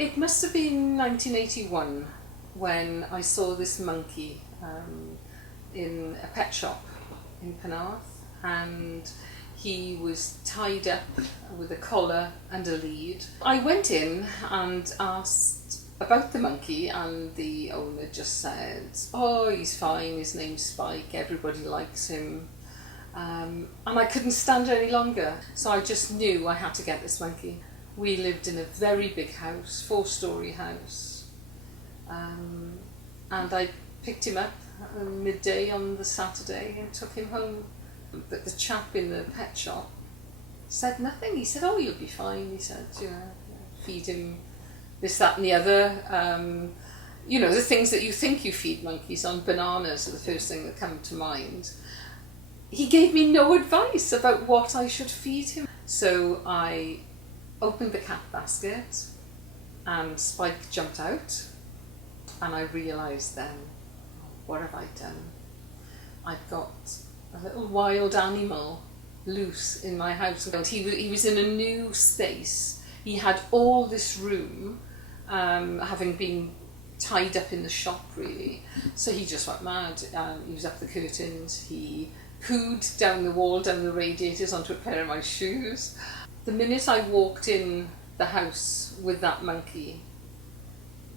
It must have been 1981 when I saw this monkey in a pet shop in Penarth, and he was tied up with a collar and a lead. I went in and asked about the monkey, and the owner just said, "Oh, he's fine, his name's Spike, everybody likes him." And I couldn't stand it any longer, so I just knew I had to get this monkey. We lived in a very big house, 4-storey house, and I picked him up midday on the Saturday and took him home. But the chap in the pet shop said nothing. He said, "Oh, you'll be fine." He said, feed him this, that and the other. The things that you think you feed monkeys on. Bananas are the first thing that come to mind. He gave me no advice about what I should feed him. So I opened the cat basket and Spike jumped out, and I realised then, what have I done? I've got a little wild animal loose in my house. He was in a new space. He had all this room, having been tied up in the shop really. So he just went mad. He was up the curtains, he pooed down the wall, down the radiators, onto a pair of my shoes. The minute I walked in the house with that monkey,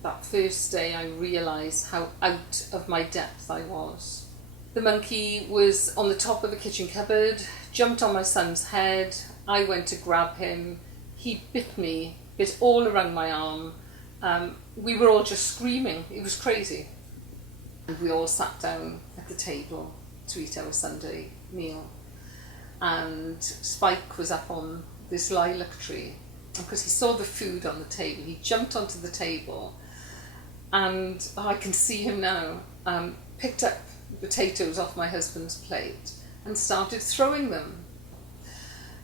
that first day I realised how out of my depth I was. The monkey was on the top of a kitchen cupboard, jumped on my son's head. I went to grab him. He bit me, bit all around my arm. We were all just screaming. It was crazy. And we all sat down at the table to eat our Sunday meal. And Spike was up on this lilac tree. And because he saw the food on the table, he jumped onto the table, and I can see him now, picked up potatoes off my husband's plate and started throwing them.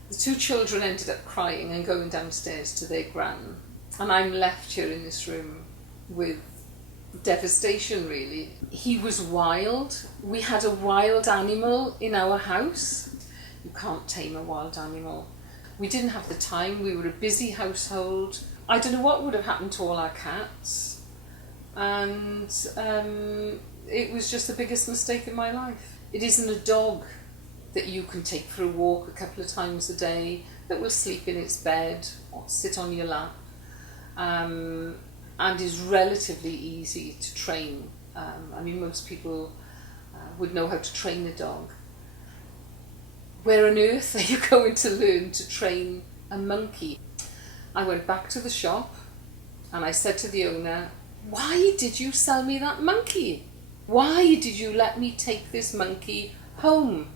The 2 children ended up crying and going downstairs to their gran, and I'm left here in this room with devastation really. He was wild. We had a wild animal in our house. You can't tame a wild animal. We didn't have the time. We were a busy household. I don't know what would have happened to all our cats, and it was just the biggest mistake in my life. It isn't a dog that you can take for a walk a couple of times a day, that will sleep in its bed or sit on your lap, and is relatively easy to train. Most people would know how to train a dog. Where on earth are you going to learn to train a monkey? I went back to the shop and I said to the owner, "Why did you sell me that monkey? Why did you let me take this monkey home?"